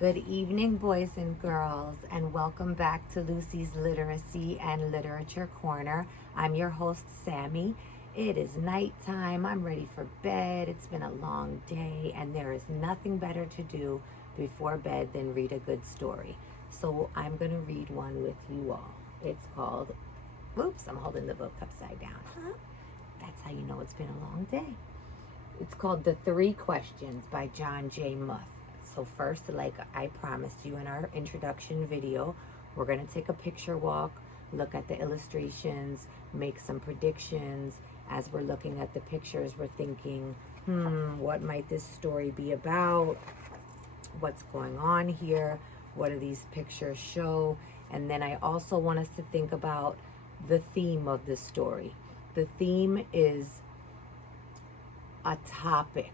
Good evening, boys and girls, and welcome back to Lucy's Literacy and Literature Corner. I'm your host, Sammy. It is nighttime. I'm ready for bed. It's been a long day, and there is nothing better to do before bed than read a good story. So I'm going to read one with you all. It's called, whoops, I'm holding the book upside down. That's how you know it's been a long day. It's called The Three Questions by Jon J. Muth. So first, like I promised you in our introduction video, we're going to take a picture walk, look at the illustrations, make some predictions. As we're looking at the pictures, we're thinking, what might this story be about? What's going on here? What do these pictures show? And then I also want us to think about the theme of the story. The theme is a topic,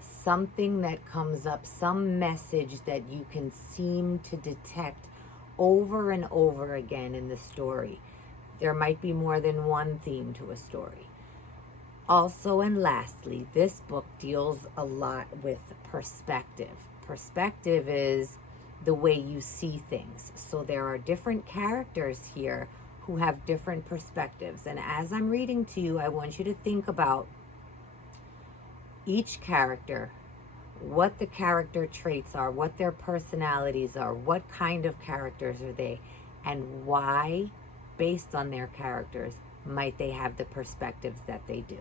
something that comes up, some message that you can seem to detect over and over again in the story. There might be more than one theme to a story. Also, and lastly, this book deals a lot with perspective. Perspective is the way you see things. So there are different characters here who have different perspectives. And as I'm reading to you, I want you to think about each character, what the character traits are, what their personalities are, what kind of characters are they, and why, based on their characters, might they have the perspectives that they do.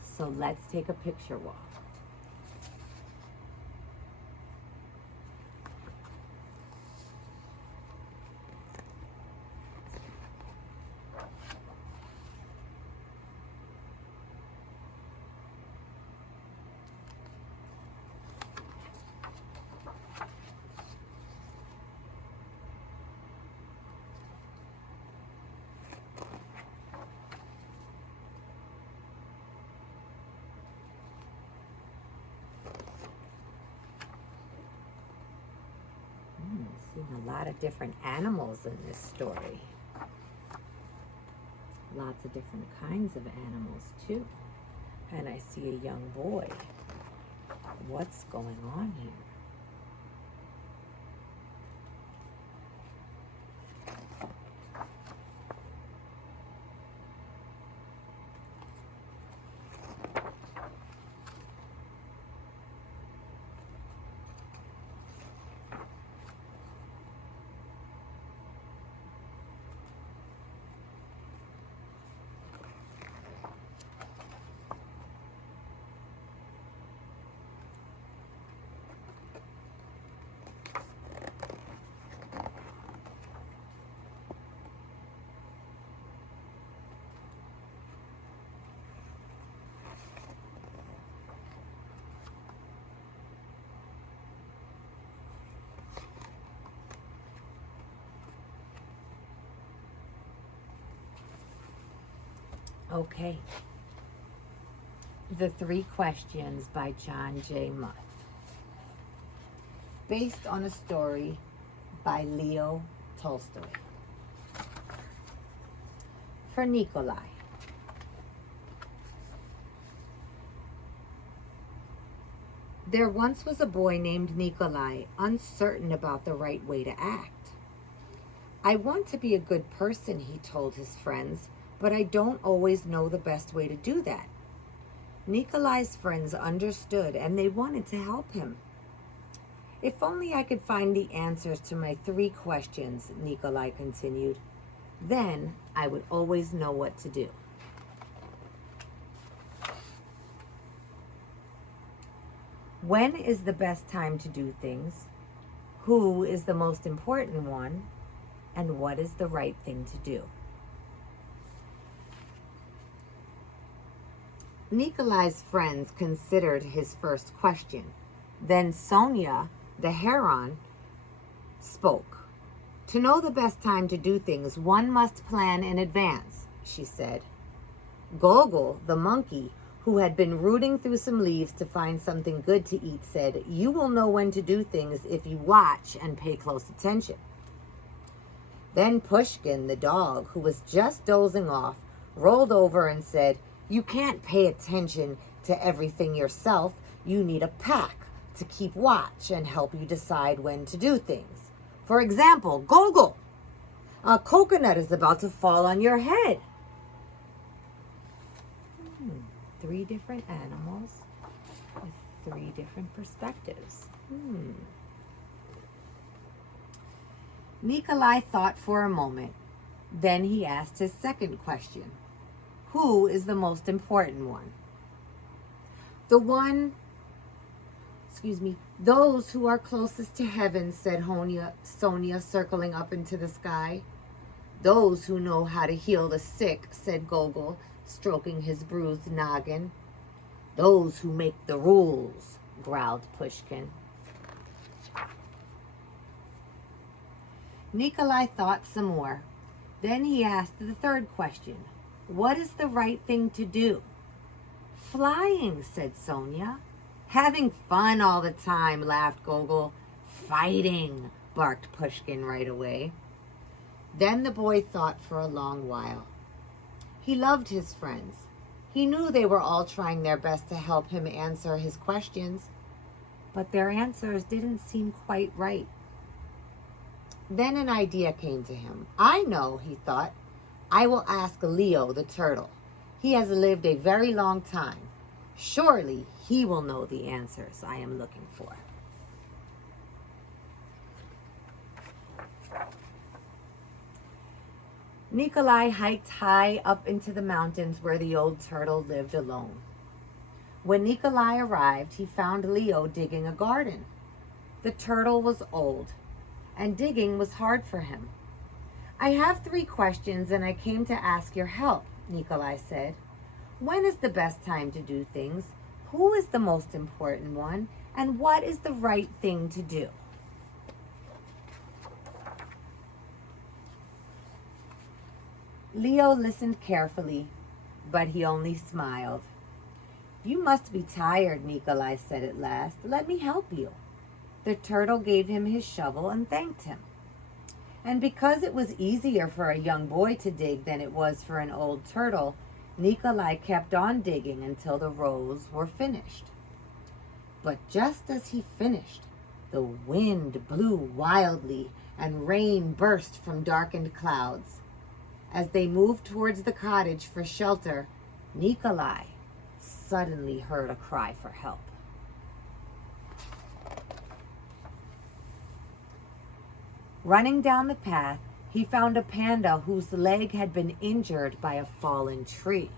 So let's take a picture walk. Seeing a lot of different animals in this story. Lots of different kinds of animals too. And I see a young boy. What's going on here? Okay. The Three Questions by Jon J. Muth. Based on a story by Leo Tolstoy. For Nikolai. There once was a boy named Nikolai, uncertain about the right way to act. I want to be a good person, he told his friends, but I don't always know the best way to do that. Nikolai's friends understood and they wanted to help him. If only I could find the answers to my three questions, Nikolai continued, then I would always know what to do. When is the best time to do things? Who is the most important one? And what is the right thing to do? Nikolai's friends considered his first question. Then Sonia, the heron, spoke. To know the best time to do things, one must plan in advance, she said. Gogol, the monkey, who had been rooting through some leaves to find something good to eat, said, you will know when to do things if you watch and pay close attention. Then Pushkin, the dog, who was just dozing off, rolled over and said, you can't pay attention to everything yourself. You need a pack. to keep watch and help you decide when to do things. For example, Gogol, a coconut is about to fall on your head. 3 different animals with 3 different perspectives. Nikolai thought for a moment. Then he asked his second question. Who is the most important one? Those who are closest to heaven, said Sonia, circling up into the sky. Those who know how to heal the sick, said Gogol, stroking his bruised noggin. Those who make the rules, growled Pushkin. Nikolai thought some more. Then he asked the third question. What is the right thing to do? Flying, said Sonia. Having fun all the time, laughed Gogol. Fighting, barked Pushkin right away. Then the boy thought for a long while. He loved his friends. He knew they were all trying their best to help him answer his questions, but their answers didn't seem quite right. Then an idea came to him. I know, he thought. I will ask Leo the turtle. He has lived a very long time. Surely he will know the answers I am looking for. Nikolai hiked high up into the mountains where the old turtle lived alone. When Nikolai arrived, he found Leo digging a garden. The turtle was old, and digging was hard for him. I have 3 questions, and I came to ask your help, Nikolai said. When is the best time to do things? Who is the most important one? And what is the right thing to do? Leo listened carefully, but he only smiled. You must be tired, Nikolai said at last. Let me help you. The turtle gave him his shovel and thanked him. And because it was easier for a young boy to dig than it was for an old turtle, Nikolai kept on digging until the rows were finished. But just as he finished, the wind blew wildly and rain burst from darkened clouds. As they moved towards the cottage for shelter, Nikolai suddenly heard a cry for help. Running down the path, he found a panda whose leg had been injured by a fallen tree.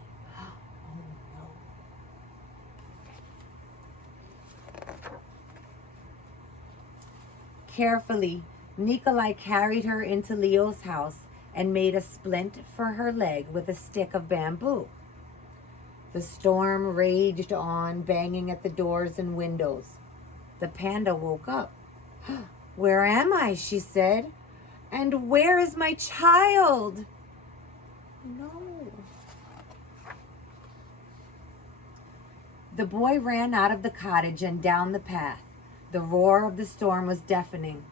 Carefully, Nikolai carried her into Leo's house and made a splint for her leg with a stick of bamboo. The storm raged on, banging at the doors and windows. The panda woke up. Where am I? She said. And where is my child? No. The boy ran out of the cottage and down the path. The roar of the storm was deafening.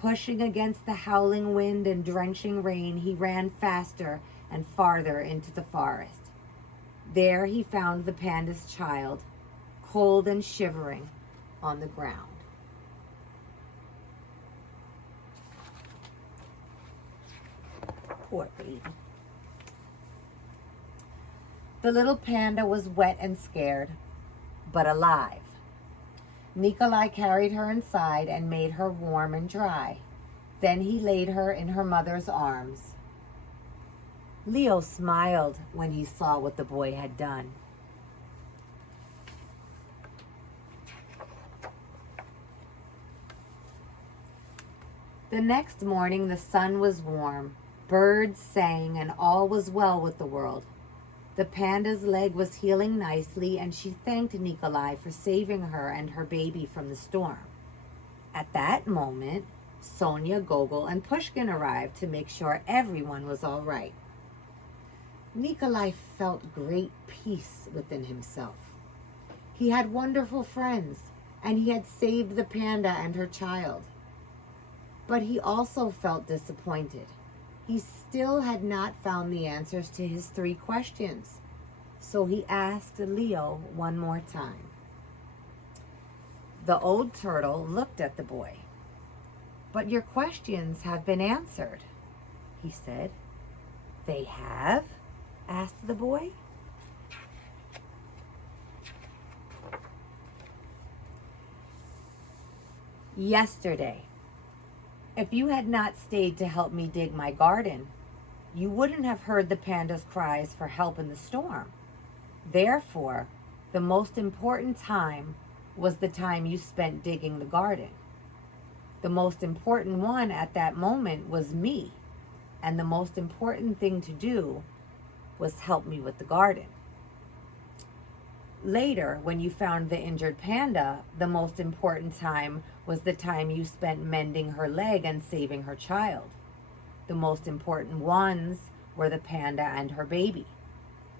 Pushing against the howling wind and drenching rain, he ran faster and farther into the forest. There he found the panda's child, cold and shivering, on the ground. Poor baby. The little panda was wet and scared, but alive. Nikolai carried her inside and made her warm and dry. Then he laid her in her mother's arms. Leo smiled when he saw what the boy had done. The next morning the sun was warm, birds sang, and all was well with the world. The panda's leg was healing nicely, and she thanked Nikolai for saving her and her baby from the storm. At that moment, Sonia, Gogol, and Pushkin arrived to make sure everyone was all right. Nikolai felt great peace within himself. He had wonderful friends, and he had saved the panda and her child. But he also felt disappointed. He still had not found the answers to his 3 questions. So he asked Leo one more time. The old turtle looked at the boy. "But your questions have been answered," he said. "They have?" asked the boy. "Yesterday, if you had not stayed to help me dig my garden, you wouldn't have heard the panda's cries for help in the storm. Therefore, the most important time was the time you spent digging the garden. The most important one at that moment was me, and the most important thing to do was help me with the garden. Later, when you found the injured panda, the most important time was the time you spent mending her leg and saving her child. The most important ones were the panda and her baby.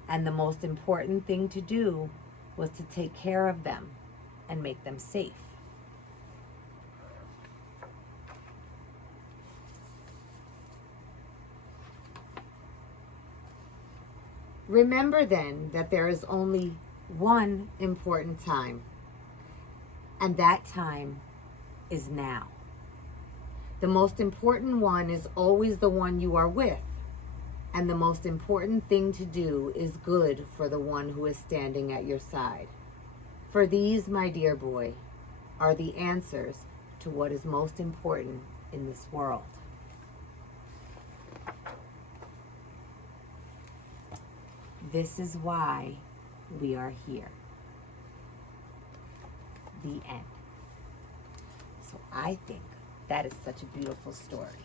And the most important thing to do was to take care of them and make them safe." Remember then that there is only one important time, and that time is now. The most important one is always the one you are with, and the most important thing to do is good for the one who is standing at your side. For these, my dear boy, are the answers to what is most important in this world. This is why we are here. The end. So I think that is such a beautiful story.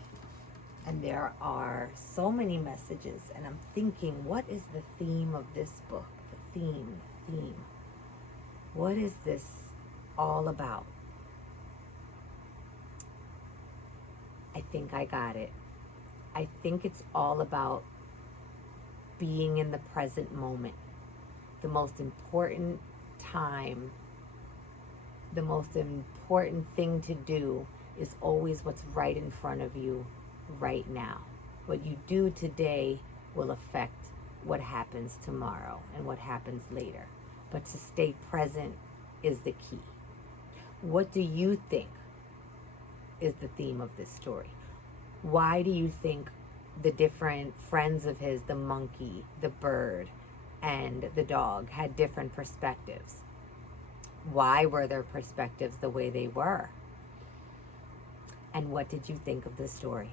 And there are so many messages, and I'm thinking, what is the theme of this book? The theme. What is this all about? I think I got it. I think it's all about being in the present moment. The most important time, the most important thing to do is always what's right in front of you right now. What you do today will affect what happens tomorrow and what happens later. But to stay present is the key. What do you think is the theme of this story? Why do you think the different friends of his, the monkey, the bird, and the dog, had different perspectives? Why were their perspectives the way they were? And what did you think of the story?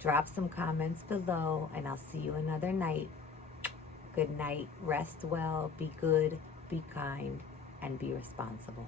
Drop some comments below, and I'll see you another night. Good night. Rest well. Be good. Be kind. And be responsible.